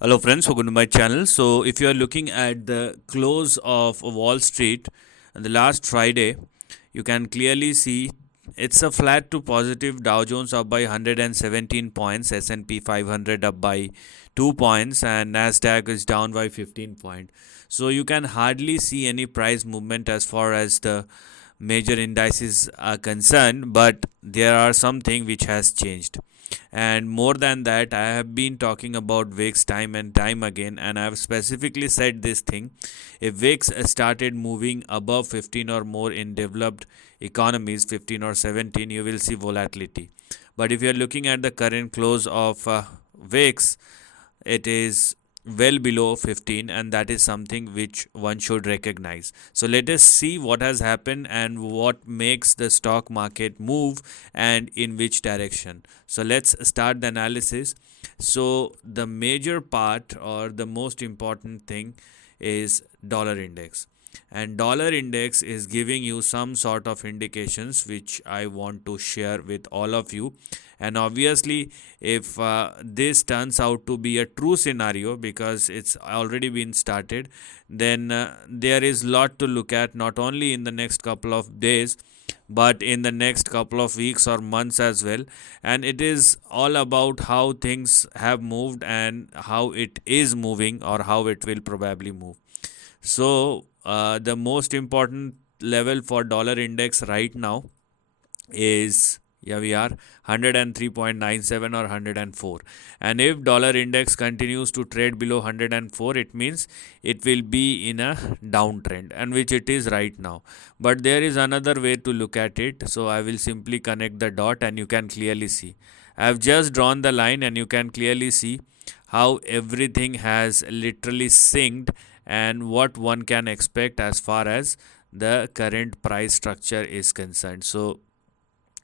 Hello friends, welcome to my channel. So if you are looking at the close of Wall Street on the last Friday, you can clearly see it's a flat to positive. Dow Jones up by 117 points, S&P 500 up by 2 points, and NASDAQ is down by 15 points. So you can hardly see any price movement as far as the major indices are concerned, but there are something which has changed. And more than that, I have been talking about VIX time and time again, and I have specifically said this thing: if VIX started moving above 15 or more in developed economies, 15 or 17, you will see volatility. But if you are looking at the current close of VIX, it is well below 15, and that is something which one should recognize. So let us see what has happened and what makes the stock market move and in which direction. So let's start the analysis. So the major part or the most important thing is dollar index, and dollar index is giving you some sort of indications which I want to share with all of you. And obviously, if this turns out to be a true scenario, because it's already been started, then there is lot to look at, not only in the next couple of days but in the next couple of weeks or months as well. And it is all about how things have moved and how it is moving or how it will probably move. So the most important level for dollar index right now is, yeah, we are 103.97 or 104. And if dollar index continues to trade below 104, it means it will be in a downtrend, and which it is right now. But there is another way to look at it. So I will simply connect the dot and you can clearly see. I have just drawn the line and you can clearly see how everything has literally synced and what one can expect as far as the current price structure is concerned. So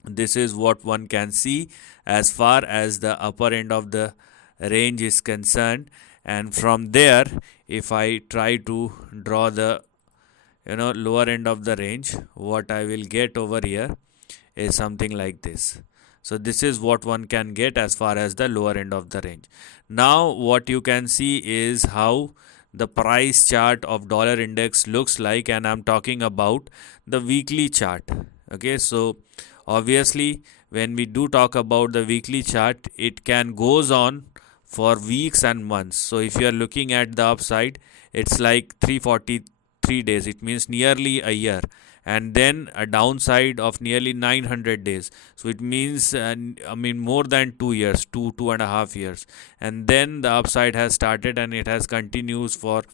this is what one can see as far as the upper end of the range is concerned. And from there, if I try to draw the lower end of the range, what I will get over here is something like this. So this is what one can get as far as the lower end of the range. Now what you can see is how the price chart of dollar index looks like, and I'm talking about the weekly chart. Okay, so obviously when we do talk about the weekly chart, it can goes on for weeks and months. So if you are looking at the upside, it's like 343 days, it means nearly a year, and then a downside of nearly 900 days, so it means more than 2 years, 2.5 years. And then the upside has started and it has continues for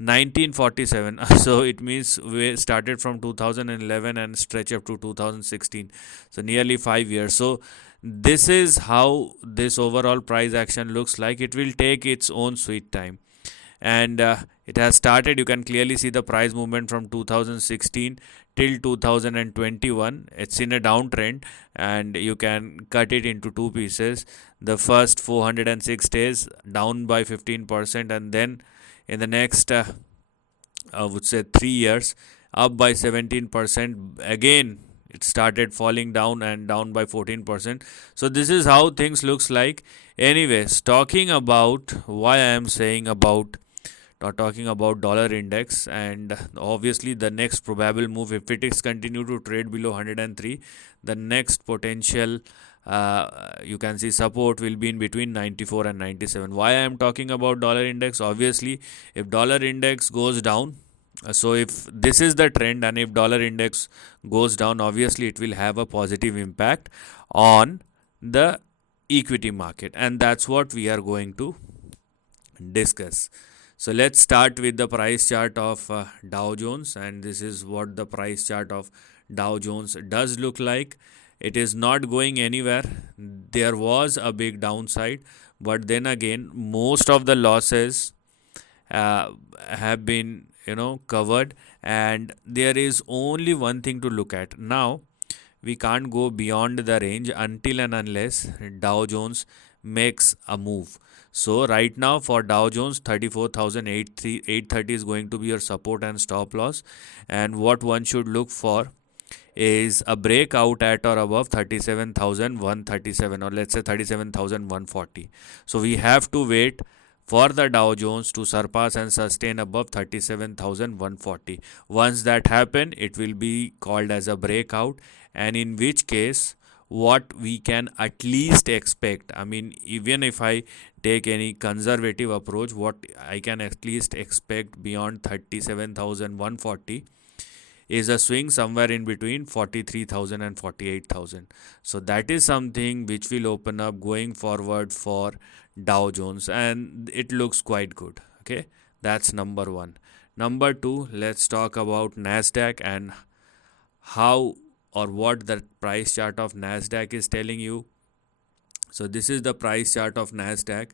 1947. So it means we started from 2011 and stretch up to 2016, so nearly 5 years. So this is how this overall price action looks like. It will take its own sweet time, and it has started. You can clearly see the price movement from 2016 till 2021. It's in a downtrend, and you can cut it into two pieces. The first 406 days down by 15%, and then in the next I would say 3 years up by 17%. Again it started falling down and down by 14%. So this is how things looks like. Anyways, talking about why I am saying about talking about dollar index, and obviously the next probable move, if it is continue to trade below 103, the next potential you can see support will be in between 94 and 97. Why I am talking about dollar index? Obviously, if dollar index goes down, so if this is the trend and if dollar index goes down, obviously it will have a positive impact on the equity market, and that's what we are going to discuss. So let's start with the price chart of Dow Jones, and this is what the price chart of Dow Jones does look like. It is not going anywhere. There was a big downside, but then again most of the losses have been covered, and there is only one thing to look at now. We can't go beyond the range until and unless Dow Jones makes a move. So right now for Dow Jones, 34,830 is going to be your support and stop loss, and what one should look for is a breakout at or above 37,137, or let's say 37,140. So we have to wait for the Dow Jones to surpass and sustain above 37,140. Once that happen, it will be called as a breakout, and in which case what we can at least expect, I mean, even if I take any conservative approach, what I can at least expect beyond 37,140 is a swing somewhere in between 43,000 and 48,000. So that is something which will open up going forward for Dow Jones, and it looks quite good. Okay, that's number one. Number two, let's talk about NASDAQ and how or what the price chart of NASDAQ is telling you. So this is the price chart of NASDAQ,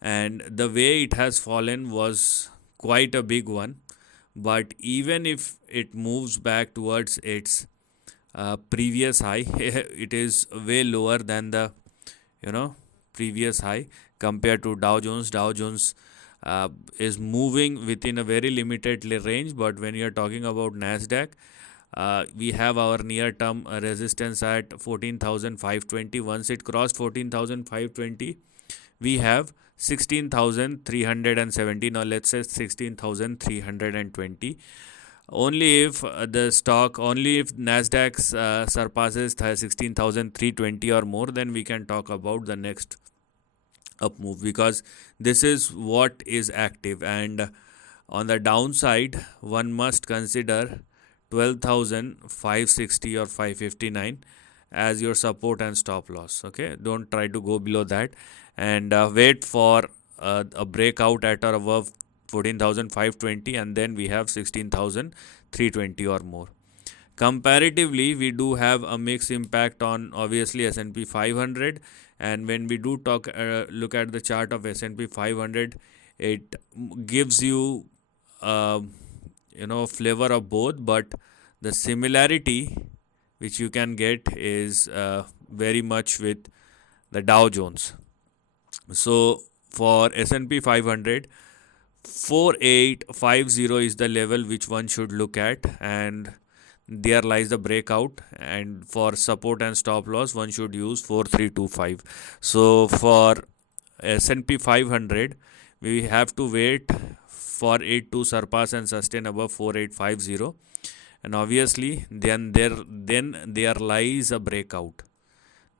and the way it has fallen was quite a big one. But even if it moves back towards its previous high, it is way lower than the previous high compared to Dow Jones. Dow Jones is moving within a very limited range, but when you are talking about NASDAQ, we have our near term resistance at 14,520. Once it crossed 14,520, we have 16,370, or let's say 16,320. Only if only if NASDAQ surpasses 16,320 or more, then we can talk about the next up move, because this is what is active. And on the downside, one must consider 12,560 or 559 as your support and stop loss. Okay, don't try to go below that, and wait for a breakout at or above 14,520, and then we have 16,320 or more. Comparatively, we do have a mixed impact on obviously S&P 500, and when we do look at the chart of S&P 500, it gives you flavor of both, but the similarity which you can get is very much with the Dow Jones. So for S&P 500, 4850 is the level which one should look at, and there lies the breakout, and for support and stop loss one should use 4325. So for S&P 500, we have to wait for it to surpass and sustain above 4850, and obviously then there lies a breakout.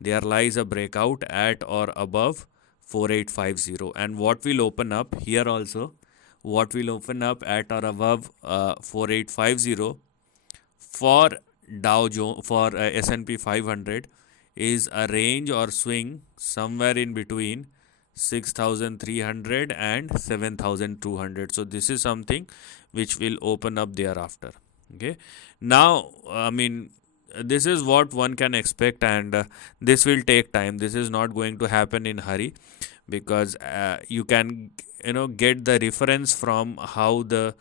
There lies a breakout at or above 4850, and what will open up here also, what will open up at or above 4850 for Dow Jones, for S&P 500, is a range or swing somewhere in between 6,300 and 7,200. So this is something which will open up thereafter. Okay, now I mean, this is what one can expect, and this will take time. This is not going to happen in hurry, because you can get the reference from how the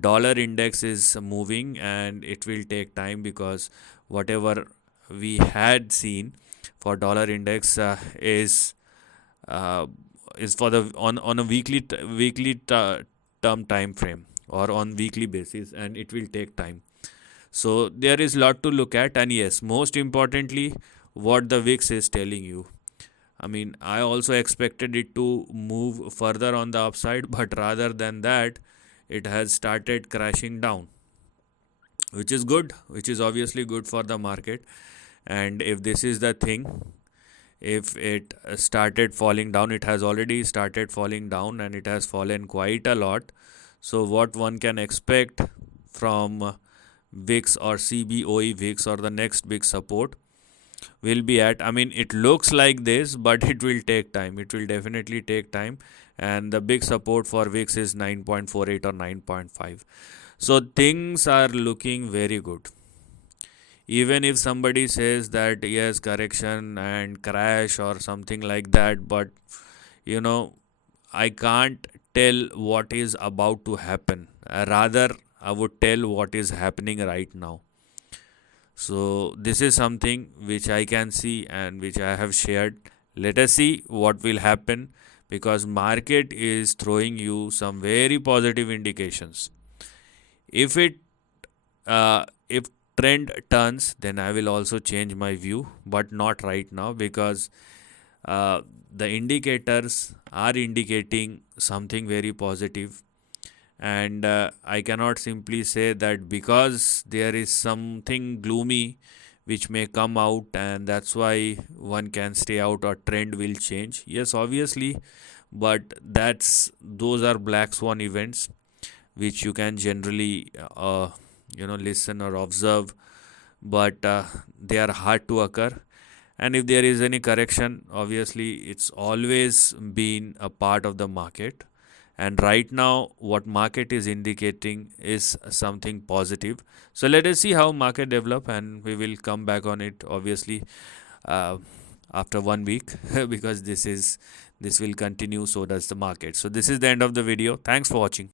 dollar index is moving, and it will take time, because whatever we had seen for dollar index is for the on a weekly term time frame, or on weekly basis, and it will take time. So there is a lot to look at, and yes, most importantly, what the VIX is telling you. I mean, I also expected it to move further on the upside, but rather than that, it has started crashing down, which is good, which is obviously good for the market. And if this is the thing, if it started falling down, it has already started falling down, and it has fallen quite a lot. So what one can expect from VIX or CBOE VIX, or the next big support, will be at, I mean, it looks like this, but it will take time. It will definitely take time, and the big support for VIX is 9.48 or 9.5. So things are looking very good. Even if somebody says that yes, correction and crash or something like that, but I can't tell what is about to happen. Rather, I would tell what is happening right now. So this is something which I can see and which I have shared. Let us see what will happen, because market is throwing you some very positive indications. If trend turns, then I will also change my view, but not right now, because the indicators are indicating something very positive, and I cannot simply say that because there is something gloomy which may come out and that's why one can stay out or trend will change. Yes, obviously, but those are black swan events which you can generally listen or observe, but they are hard to occur. And if there is any correction, obviously it's always been a part of the market, and right now what market is indicating is something positive. So let us see how market develop, and we will come back on it obviously uh, after 1 week because this will continue, so does the market. So this is the end of the video. Thanks for watching.